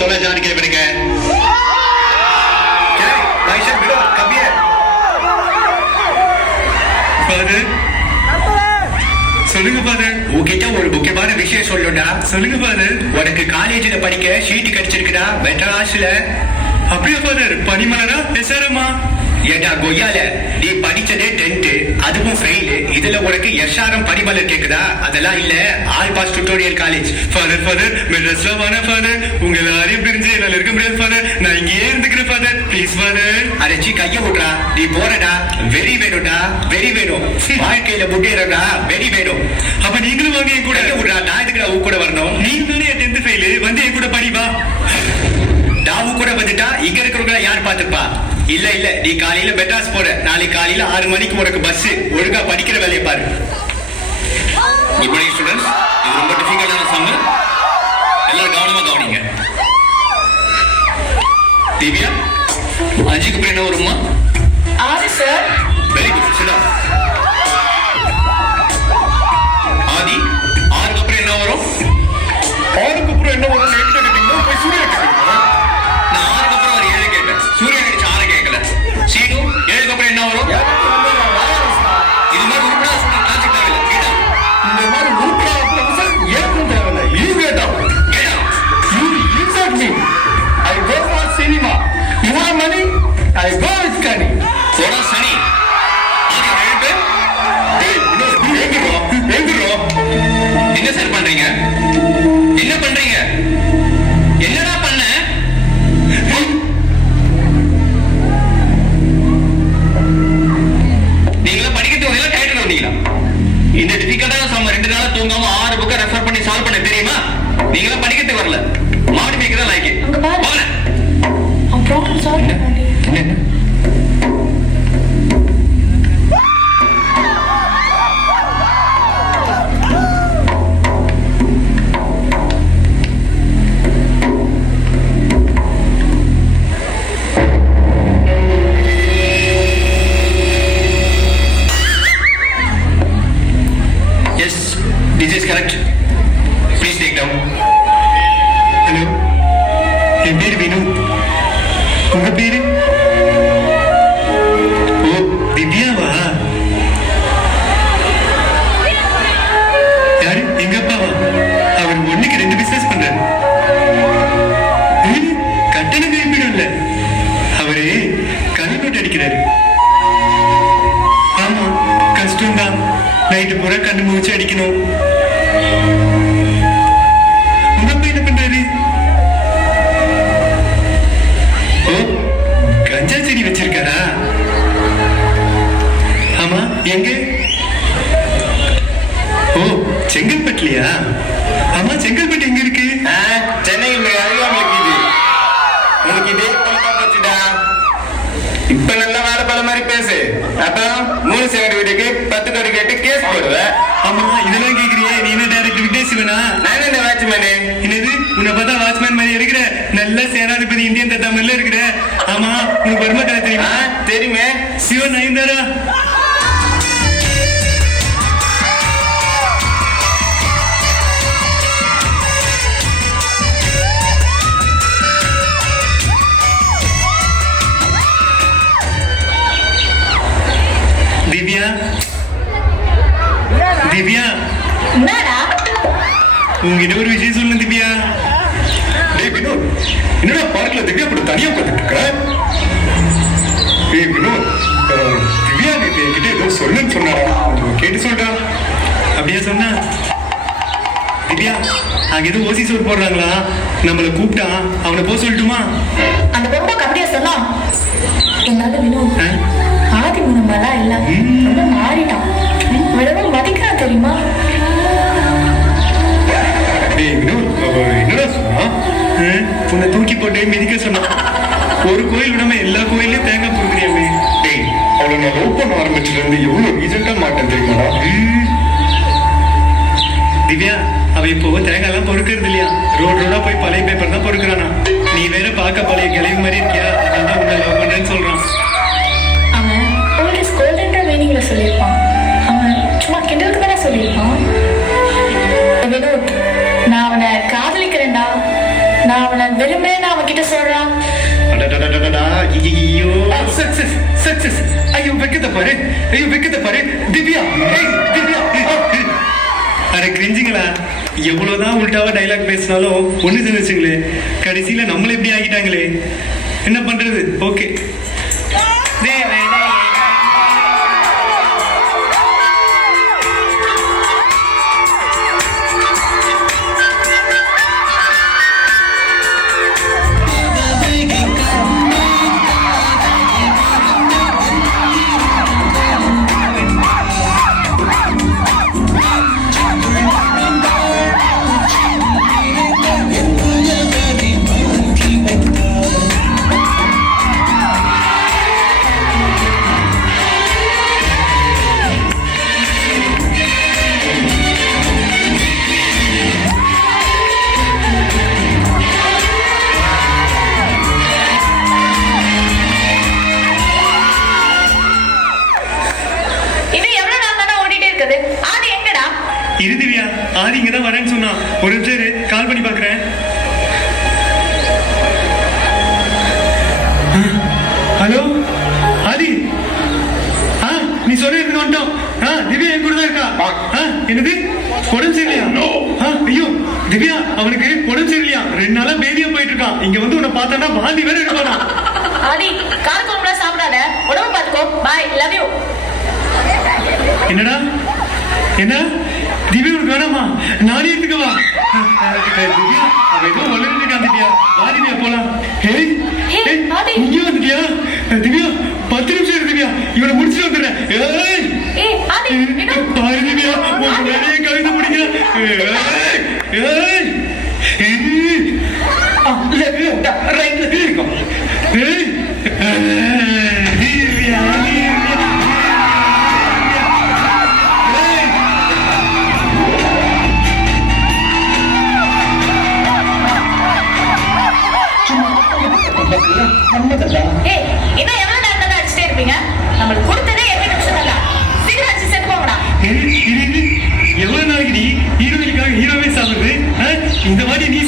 தொலை जान के बने गए क्या भाई साहब बिलो कब है फादर சொல்லுங்க ஃபாதர் உங்ககிட்ட ஒரு முக்கியமான விஷயம் சொல்லணும்டா சொல்லுங்க ஃபாதர் உனக்கு காலேஜ்ல படிக்க ஷீட் கிடைச்சிருக்குடா மெட்ராஸ்ல அப்படியே ஃபாதர் பனிமலரா எஸ்ஆர்எம்மா ஏடா கொய்யால நீ படிச்சதே 10th அதுவும் ஃபெயில் இதுல உனக்கு எஸ்ஆர்எம் பனிமலர் கேக்குதா அதெல்லாம் இல்ல all pass tutorial college father father மெட்ராஸ்ல வானா ஃபாதர் உங்க எல்லாரையும் பிரிஞ்சு என்னால இருக்க முடியாது ஃபாதர் நான் இங்கேயே இருந்துக்கிறேன் ஃபாதர் ப்ளீஸ் ஃபாதர் அரைச்சி கைய விடுறா நீ போறடா வெரி வேணும்டா வெரி வேணும் வாழ்க்கையில முன்னேறடா வெரி வேணும் அப்ப நீங்களும் வாங்க என் கூட விடுறா நான் எதுக்குடா உன் கூட வரணும் நீங்க தானே 10th ஃபெயில் வந்து என் கூட படிவா டாவு கூட வந்துட்டா இங்க இருக்கிறவங்க யார் பாத்துப்பா இல்ல இல்ல நீ காலையில மெட்ராஸ் போற நாளைக்கு காலையில 6 மணிக்கு உனக்கு பஸ் ஒழுங்கா படிக்கிற வேலையை பாரு குட் மார்னிங் ஸ்டூடெண்ட்ஸ் இது ரொம்ப டிஃபிகல்ட்டான சம்மர் எல்லாரும் கவனமா கவனிங்க திவ்யா 5க்கு அப்புறம் என்ன வருமா 6 sir very good sit down ஆதி 6க்கு அப்புறம் என்ன வரும் 6க்கு அப்புறம் என்ன வரும் என்கிட்ட கேட்டீங்கன்னா போய் சூர்யா கேட்டீங்க நான் 6க்கு அப்புறம் ஒரு 7 கேட்டேன் சூர்யா கிட்ட 6 கேட்கல சீனு 7க்கு அப்புறம் என்ன வரும் இது மாதிரி உருப்படா சொன்ன லாஜிக் தேவையில்லை கேட்டா இந்த மாதிரி உருப்படா ப்ரொஃபசர் ஏன் தேவையில்லை யூ கேட்டா கேட்டா you insult me I go for cinema you want money I go with Kani போடா சனி ஆதி ரேட் டேய் எங்கறோ என்ன சார் பண்றீங்க என்ன பண்றீங்க என்னடா பண்ண நீங்களா படிக்கிறதுக்கு வந்தீங்களா டைட்டில் வந்தீங்களா இந்த டிஃபிகல்ட்டான சம்மர் 2 நாளா தூங்காம 6 புக்கை ரெஃபர் பண்ணி சால்வ் பண்ண தெரியுமா நீங்களா படிக்கிறதுக்கு வரல மாடி மேய்க்க தான் லாய்க்கு போகல அவன் ப்ராப்ளம் சால்வ் பண்ணி என்ன This is correct. Please take down. Hello. என் பேரு வினு. உங்க பேரு? ஓ திவ்யாவா? யாரு? எங்க அப்பாவா? அவர் 1க்கு 2 பிசினஸ் பண்றாரு. கட்டண கைப்பிடும் இல்ல. அவரு கல் நோட்டு அடிக்கிறாரு. ஆமா கஷ்டம்தான். நைட்டு பூரா கண்ணு மூச்சு அடிக்கணும். உங்க அப்பா என்ன பண்றாரு? ஓ கஞ்சா செடி வச்சிருக்காரா? ஆமா எங்க? ஓ செங்கல்பட்டுலயா? ஆமா செங்கல்பட்டு எங்க இருக்கு? சென்னையில் மிக அருகாமல் இருக்குது. உனக்கு இதே பழக்கம் போச்சுடா. இப்ப நல்லா வேலை பல மாதிரி பேசு அப்புறம் 3 செகண்ட் வீட்டுக்கு 10 கோடி கேட்டு கேஸ் போடுவ ஆமா இதெல்லாம் கேக்குறியே நீ என்ன டைரக்ட் விக்னேஷ் சிவனா நான் என்ன வாட்ச்மேனு என்னது உன்னை பார்த்தா வாட்ச்மேன் மாதிரி இருக்கிற நல்ல சேனாதிபதி இந்தியன் தத்தாமல்ல இருக்கிற ஆமா உனக்கு வருமா கதை தெரியுமா தெரியுமே சிவன் நயன்தாரா திவ்யா திவ்யா என்னடா உங்ககிட்ட ஒரு விஷயம் சொல்லணும் திவ்யா டேய் வினோத் என்னடா பார்க்ல திவ்யா கூட தனியா உட்கார்ந்துட்டு இருக்க டேய் வினோத் திவ்யா நேத்து என்கிட்ட ஏதோ சொல்லுன்னு சொன்னாடா கேட்டு சொல்றா அப்படியே சொன்னா திவ்யா அங்க ஏதோ ஓசி சோர் போடுறாங்களா நம்மளை கூப்பிட்டா அவனை போக சொல்லட்டுமா அந்த பொம்பை அப்படியே சொன்னா என்னால வினோத் ஆதி முனமெல்லாம் இல்ல ரொம்ப மாறிட்டான் விடவும் மதிக்கிறான் தெரியுமா என்னடா சொன்னா உன்னை தூக்கி போட்டு மிதிக்க சொன்னா ஒரு கோயில் விடாம எல்லா கோயிலையும் தேங்காய் பொறுக்கிறியாமே டேய் அவளை நான் லவ் பண்ண ஆரம்பிச்சுல இருந்து எவ்வளவு ரீசெண்டா மாட்டேன் தெரியுமாடா திவ்யா அவ இப்போ தேங்காய் எல்லாம் பொறுக்கிறது இல்லையா ரோடா போய் பழைய பேப்பர் தான் பொறுக்கிறானா நீ வேற பார்க்க பழைய கிளவி மாதிரி இருக்கியா அதான் உன்னை லவ் பண்றேன்னு சொல்றான் அவன் ஓல்ட் இஸ் கோல்டுன்ற மீனிங்ல சொல்லியிருப்பான் அவன் சும்மா கிண்டலுக்கு தானே சொல்லியிருப்பான் வினோத் நான் அவனை காதலிக்கிறேன்டா நான் அவனை விரும்புறேன் சக்சஸ் சக்சஸ். ஐயோ வெக்கத்தை பாரு, ஐயோ வெக்கத்தை பாரு. திவ்யா, ஏய் திவ்யா. அட கிரிஞ்சுங்களா, எவ்வளவுதான் உள்டாவா டைலாக் பேசினாலும் ஒண்ணு தெரிஞ்சுங்களே, கடைசியில நம்மள எப்படி ஆகிட்டாங்களே. என்ன பண்றது? ஓகே. இருதிவியா, ஆதி இங்கதான் வரேன்னு சொன்னா. ஒரு நிமிஷம் கால் பண்ணி பாக்குறேன். ஹலோ ஆதி, நீ சொல்ல இருக்கு வந்துட்டோம். திவ்யா என் கூட தான் இருக்கா. என்னது உடம்பு சரியில்லையா? ஐயோ திவ்யா, அவனுக்கு உடம்பு சரியில்லையா? 2 நாளா பேதியா போயிட்டு இருக்கான். இங்க வந்து உன்னை பார்த்தானா வாந்தி வேற எடுப்பானா. ஆதி கால் குழம்புல சாப்பிடாத, உடம்பு பாத்துக்கோ. Bye, love you. என்னடா என்ன திவ்யா உனக்கு வேணாமா? நானே எடுத்துக்கவா? திவ்யா அவ ஏதோ வளர்ந்து காந்துட்டியா? வா திவ்யா போலாம். இங்கே வந்துட்டியா? திவ்யா 10 நிமிஷம் இருக்கு திவ்யா, இவனை முடிச்சுட்டு வந்துடுறேன். பாரு திவ்யா, உங்க வேலையை கவிதை முடிக்கிறேன். என்ன எவ்வளவு நேரம் அடிச்சுட்டே இருப்பீங்க? நம்மளுக்கு கொடுத்ததே 7 நிமிஷம் தான். சீக்கிரம் அடிச்சு செத்து போங்கடா. எவ்வளவு நாளைக்கு ஹீரோயினுக்காக ஹீரோவே சாப்பிடுது? இந்த மாதிரி நீ